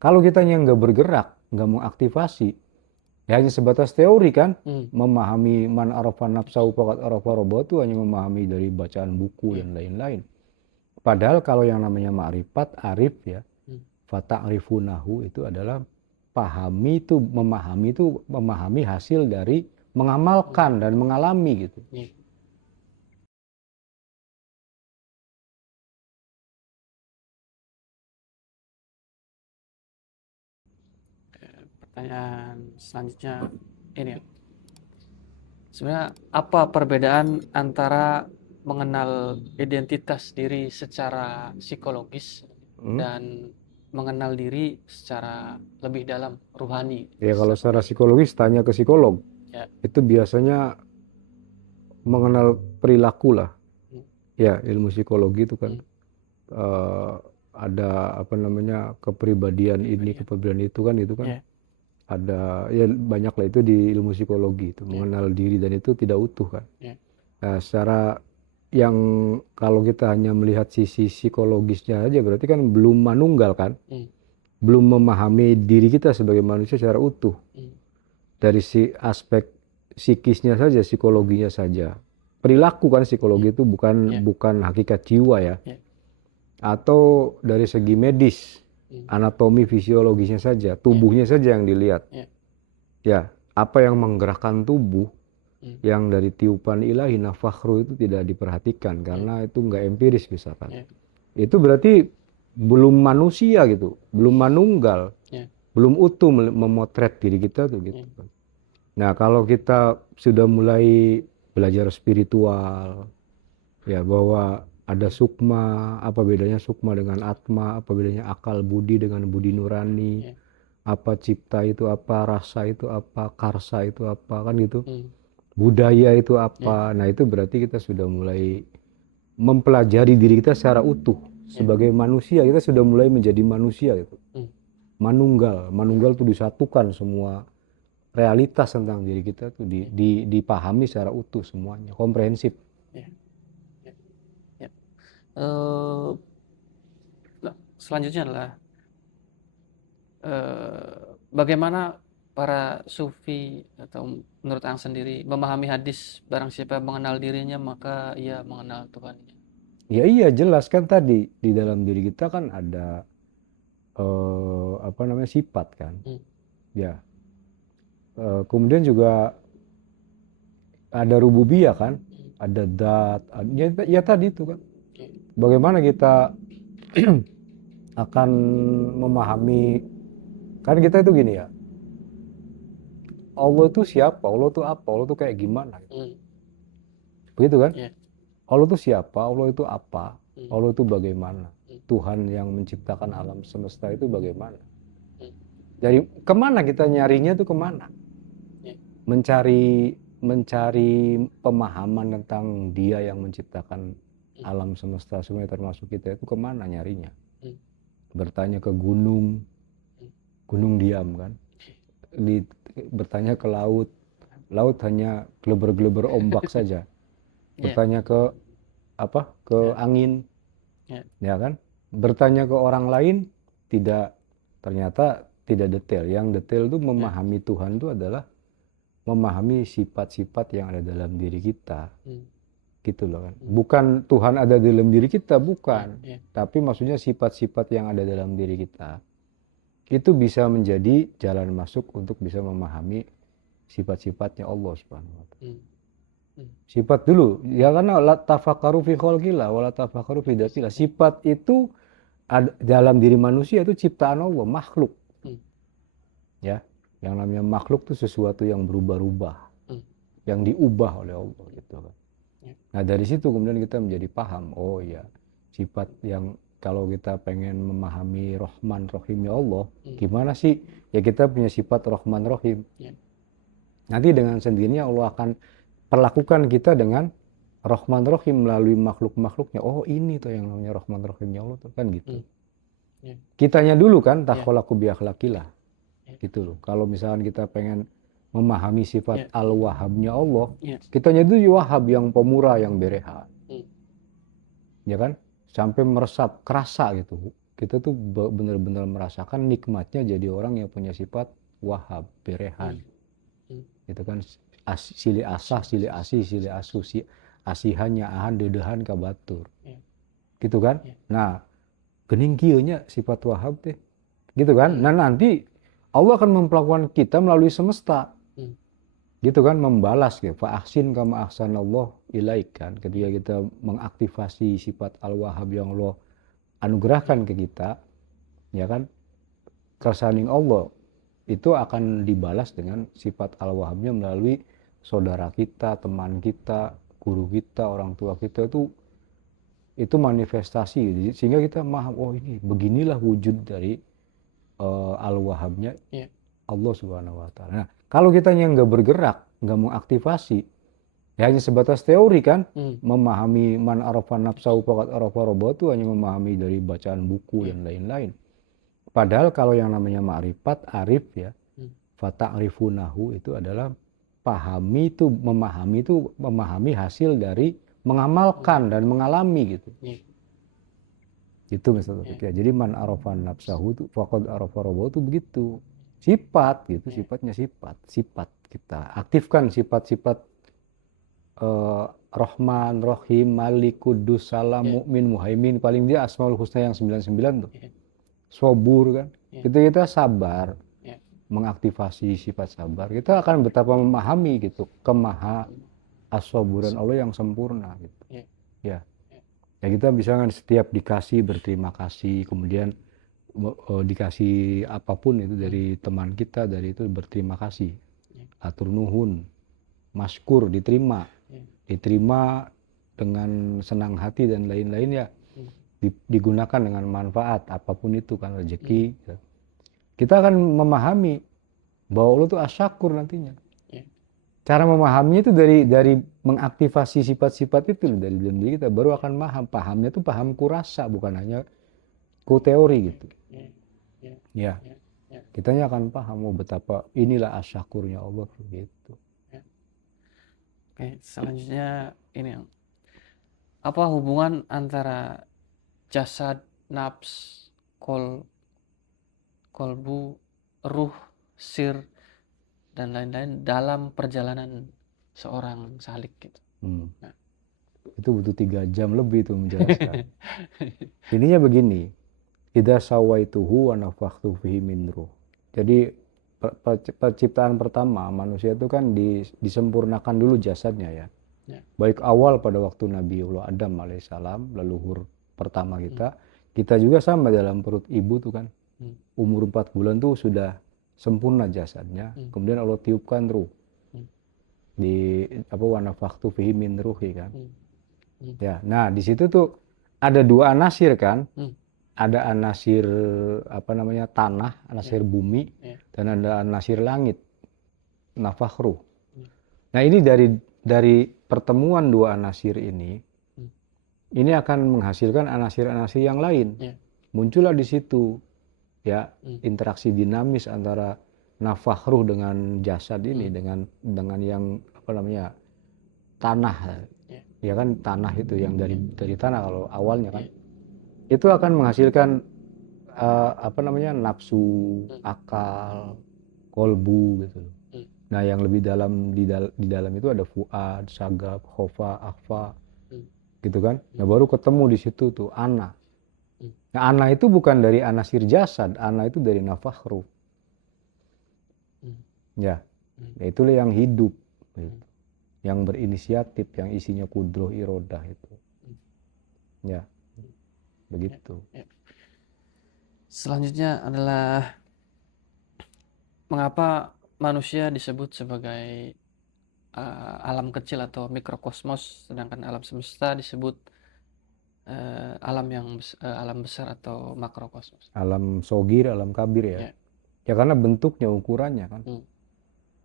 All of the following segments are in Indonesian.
Kalau kitanya nggak bergerak, nggak mengaktifasi, ya hanya sebatas teori kan, memahami man arafa nafsahu faqad arafa rabbahu itu hanya memahami dari bacaan buku dan lain-lain. Padahal kalau yang namanya ma'rifat, arif ya, fata'rifunahu itu adalah memahami hasil dari mengamalkan dan mengalami gitu. Pertanyaan selanjutnya ini, sebenarnya apa perbedaan antara mengenal identitas diri secara psikologis dan mengenal diri secara lebih dalam ruhani? Ya kalau secara psikologis tanya ke psikolog, Ya. itu biasanya mengenal perilaku lah. Ya ilmu psikologi itu kan ada apa namanya kepribadian ini, kepribadian itu kan ada ya banyak lah itu di ilmu psikologi itu mengenal diri dan itu tidak utuh kan. Nah, secara yang kalau kita hanya melihat sisi psikologisnya aja berarti kan belum manunggal kan, belum memahami diri kita sebagai manusia secara utuh dari si aspek psikisnya saja, psikologinya saja. Perilaku kan psikologi itu bukan hakikat jiwa ya. Atau dari segi medis, anatomi fisiologisnya saja, tubuhnya saja yang dilihat. Ya, apa yang menggerakkan tubuh yang dari tiupan ilahi nafakhru itu tidak diperhatikan karena itu nggak empiris misalkan. Itu berarti belum manusia gitu, belum manunggal, belum utuh memotret diri kita tuh gitu. Nah, kalau kita sudah mulai belajar spiritual, ya bahwa ada sukma, apa bedanya sukma dengan atma, apa bedanya akal budi dengan budi nurani, apa cipta itu apa, rasa itu apa, karsa itu apa, kan gitu. Budaya itu apa. Nah, itu berarti kita sudah mulai mempelajari diri kita secara utuh. Sebagai manusia, kita sudah mulai menjadi manusia gitu. Manunggal itu disatukan semua realitas tentang diri kita tuh dipahami secara utuh semuanya, komprehensif. Selanjutnya adalah bagaimana para sufi atau menurut Ang sendiri memahami hadis, barang siapa mengenal dirinya maka ia mengenal Tuhannya. Ya iya jelas kan tadi di dalam diri kita kan ada apa namanya sifat kan. Ya. Kemudian juga ada rububiyah kan, ada dat, ya tadi itu kan. Bagaimana kita akan memahami, kan kita itu gini ya, Allah itu siapa, Allah itu apa, Allah itu kayak gimana, begitu kan? Allah itu siapa, Allah itu apa, Allah itu bagaimana, Tuhan yang menciptakan alam semesta itu bagaimana. Dari kemana kita nyarinya tuh kemana? Mencari pemahaman tentang Dia yang menciptakan alam semesta semuanya termasuk kita itu kemana nyarinya? Bertanya ke gunung, gunung diam kan? Bertanya ke laut, laut hanya geleber-geleber ombak saja. Bertanya ke apa? Ke angin, ya kan? Bertanya ke orang lain ternyata tidak detail. Yang detail itu memahami Tuhan itu adalah memahami sifat-sifat yang ada dalam diri kita. Gitu loh kan. Bukan Tuhan ada dalam diri kita, bukan. Tapi maksudnya sifat-sifat yang ada dalam diri kita. Itu bisa menjadi jalan masuk untuk bisa memahami sifat-sifatnya Allah Subhanahu wa taala. Sifat dulu, ya karena la tafakkaru fi khalqillah wa la tafakkaru fi dzatillah. Sifat itu dalam diri manusia itu ciptaan Allah, makhluk. Ya, yang namanya makhluk itu sesuatu yang berubah-ubah, yang diubah oleh Allah gitu kan. Nah, dari situ kemudian kita menjadi paham, oh ya, sifat yang kalau kita pengen memahami Rahman Rahimnya Allah, gimana sih? Ya kita punya sifat Rahman Rahim. Nanti dengan sendirinya Allah akan perlakukan kita dengan Rahman Rahim melalui makhluk-makhluknya. Oh ini tuh yang namanya Rahman Rahimnya Allah tuh kan gitu. Kitanya dulu kan takholaqu bi akhlaqillah. Gitu loh. Kalau misalkan kita pengen memahami sifat Al-Wahhabnya Allah, kitanya itu Wahhab yang pemurah, yang bereha. Ya kan? Sampai meresap, kerasa gitu. kita tuh benar-benar merasakan nikmatnya jadi orang yang punya sifat wahab, berehan. Itu kan silih asah, silih asih, silih asuh, asihannya ahan, dedehan, kabatur. Gitu kan? Nah, gening kieu nya sifat wahab teh. Gitu kan? Nah, nanti Allah akan memperlakukan kita melalui semesta. Gitu kan, membalas gitu. Fa ahsin kama ahsanallah ilaik kan. Ketika kita mengaktifasi sifat al-wahhab yang Allah anugerahkan ke kita, ya kan, kersani Allah itu akan dibalas dengan sifat al-wahhabnya melalui saudara kita, teman kita, guru kita, orang tua kita. Itu manifestasi, sehingga kita paham, oh ini beginilah wujud dari al-wahhabnya Allah Subhanahu wa Ta'ala. Nah, kalau kita yang nggak bergerak, nggak mengaktifasi, ya hanya sebatas teori kan, memahami man arafa nafsahu faqad arafa rabbahu itu hanya memahami dari bacaan buku dan lain-lain. Padahal kalau yang namanya ma'rifat, arif ya, fata'rifunahu itu adalah memahami hasil dari mengamalkan dan mengalami gitu. Itu misalnya ya. Jadi man arafa nafsahu itu faqad arafa rabbahu itu begitu. Sifat gitu, sifatnya sifat kita aktifkan sifat-sifat Rahman, Rahim, Malik, Kudus, Salam, Mukmin, Muhaimin, paling dia Asmaul Husna yang 99 tuh. Sobur kan. Kita sabar, mengaktifasi sifat sabar, kita akan betapa memahami gitu kemaha as-saburan Allah yang sempurna gitu. Ya. Ya kita bisa kan setiap dikasih berterima kasih, kemudian dikasih apapun itu dari teman kita, dari itu berterima kasih, atur nuhun, maskur, diterima dengan senang hati dan lain-lain ya, digunakan dengan manfaat apapun itu kan, rezeki. Kita akan memahami bahwa Allah itu asyakur nantinya. Cara memahaminya itu dari mengaktifasi sifat-sifat itu dari dalam diri kita, baru akan pahamnya itu paham kurasa, bukan hanya ku teori gitu. Ya, kitanya akan paham betapa inilah asyakurnya Allah gitu. Oke, selanjutnya ini, apa hubungan antara jasad, nafs, kolbu, ruh, sir, dan lain-lain dalam perjalanan seorang salik gitu. Nah. Itu butuh 3 jam lebih tuh menjelaskan. Ininya begini, idza sawaituhu wa nafakhtu fihi min ruh. Jadi penciptaan pertama manusia itu kan disempurnakan dulu jasadnya ya. Baik awal pada waktu Nabiullah Adam alaihissalam, leluhur pertama kita juga sama dalam perut ibu tuh kan. Umur 4 bulan tuh sudah sempurna jasadnya. Kemudian Allah tiupkan ruh. Di wa nafakhtu fihi min ruhi kan. Ya, nah di situ tuh ada 2 anasir kan. Ada anasir tanah, anasir bumi, dan ada anasir langit, nafakh ruh. Nah ini dari pertemuan 2 anasir ini akan menghasilkan anasir-anasir yang lain. Muncullah di situ ya interaksi dinamis antara nafakh ruh dengan jasad ini, dengan yang tanah. Ya kan tanah itu yang dari tanah kalau awalnya kan. Itu akan menghasilkan nafsu, akal, kolbu gitu. Nah yang lebih dalam di dalam itu ada fuad, sagab, khofa, akhfa, gitu kan. Nah baru ketemu di situ tuh ana. Nah ana itu bukan dari anasir jasad, ana itu dari nafakh ruh. Ya, itulah yang hidup, gitu. Yang berinisiatif, yang isinya kudroh irodah itu. Ya. Begitu. Selanjutnya adalah mengapa manusia disebut sebagai alam kecil atau mikrokosmos, sedangkan alam semesta disebut alam besar atau makrokosmos. Alam sogir, alam kabir ya. Ya karena bentuknya, ukurannya kan.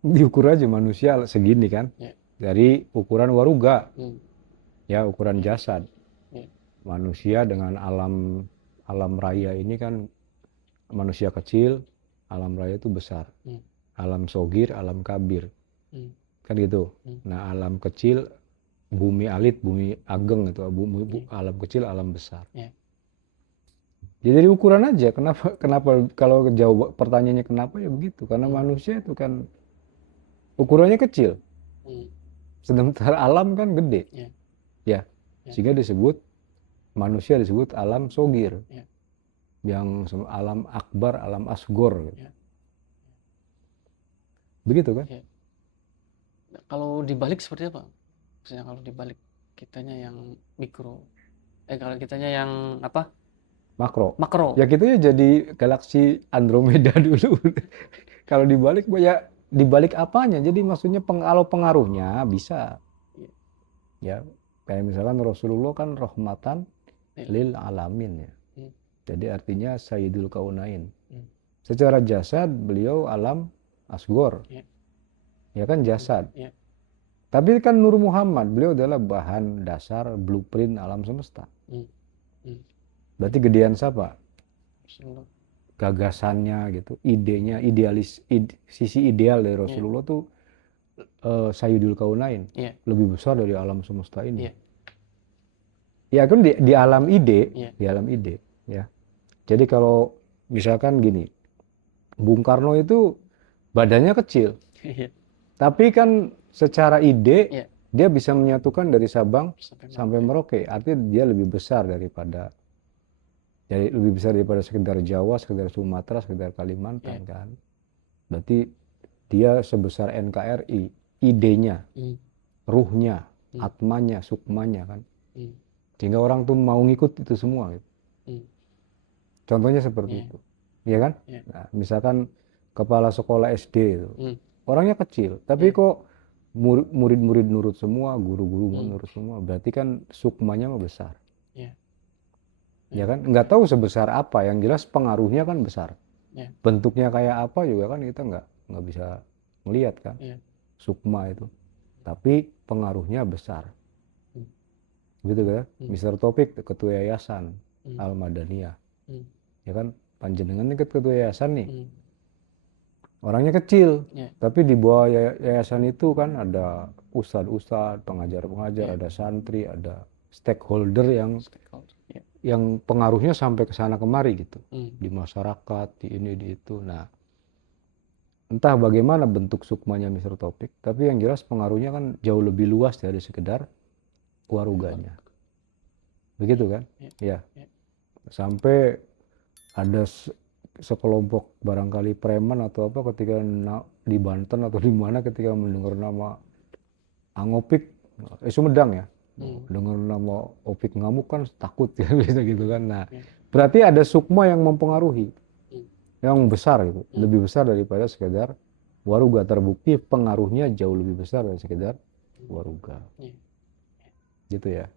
Diukur aja manusia segini kan. Dari ukuran waruga. Ya ukuran jasad. Manusia dengan alam raya ini kan manusia kecil, alam raya itu besar. Alam sogir, alam kabir. Kan gitu. Nah alam kecil, bumi alit, bumi ageng itu, alam kecil, alam besar. Jadi ukuran aja. Kenapa kalau jawab pertanyaannya kenapa ya begitu? Karena manusia itu kan ukurannya kecil, sementara alam kan gede, Ya. ya. Sehingga manusia disebut alam sogir, Ya. yang alam akbar, alam asgor, gitu. Ya. Begitu kan? Ya. Kalau dibalik seperti apa? Maksudnya kalau dibalik kitanya yang mikro, kalau kitanya yang apa? Makro. Makro. Ya kita ya jadi galaksi Andromeda dulu. Kalau dibalik ya dibalik apanya? Jadi maksudnya kalau pengaruhnya bisa. Ya, kayak misalkan Rasulullah kan rahmatan lil alamin ya. Jadi artinya Sayyidul Kaunain. Secara jasad beliau alam asgor. Ya kan jasad. Tapi kan Nur Muhammad, beliau adalah bahan dasar blueprint alam semesta. Berarti gedean siapa? Gagasannya gitu, idenya, sisi ideal dari Rasulullah tuh Sayyidul Kaunain, lebih besar dari alam semesta ini. Ya kan di alam ide, di alam ide, ya. Jadi kalau misalkan gini, Bung Karno itu badannya kecil, tapi kan secara ide dia bisa menyatukan dari Sabang sampai Merauke. Artinya dia lebih besar daripada sekedar Jawa, sekedar Sumatera, sekedar Kalimantan kan. Berarti dia sebesar NKRI, idenya, ruhnya, atmanya, sukmanya kan. Sehingga orang tuh mau ngikut itu semua gitu. Contohnya seperti itu. Iya kan? Nah, misalkan kepala sekolah SD itu. Orangnya kecil, tapi kok murid-murid nurut semua, guru-guru nurut semua. Berarti kan sukmanya mah besar. Ya kan? Nggak tahu sebesar apa, yang jelas pengaruhnya kan besar. Bentuknya kayak apa juga kan kita nggak bisa melihat kan. Sukma itu. Tapi pengaruhnya besar. Gitu kan? Mr. Topik ketua yayasan Al-Madaniyah. Ya kan? Panjenengan ini ketua yayasan nih. Orangnya kecil, tapi di bawah yayasan itu kan ada ustadz-ustadz, pengajar-pengajar, ada santri, ada stakeholder yang pengaruhnya sampai ke sana kemari gitu, di masyarakat, di ini, di itu. Nah, entah bagaimana bentuk sukmanya Mr. Topik, tapi yang jelas pengaruhnya kan jauh lebih luas dari sekedar waruganya. Begitu kan? Ya. Sampai ada sekelompok barangkali preman atau apa ketika di Banten atau di mana ketika mendengar nama Angopik, Sumedang ya, dengar nama Opik Ngamuk kan takut ya bisa gitu kan. Nah, berarti ada sukma yang mempengaruhi, yang besar gitu, lebih besar daripada sekedar waruga. Terbukti pengaruhnya jauh lebih besar dari sekedar waruga. Gitu ya.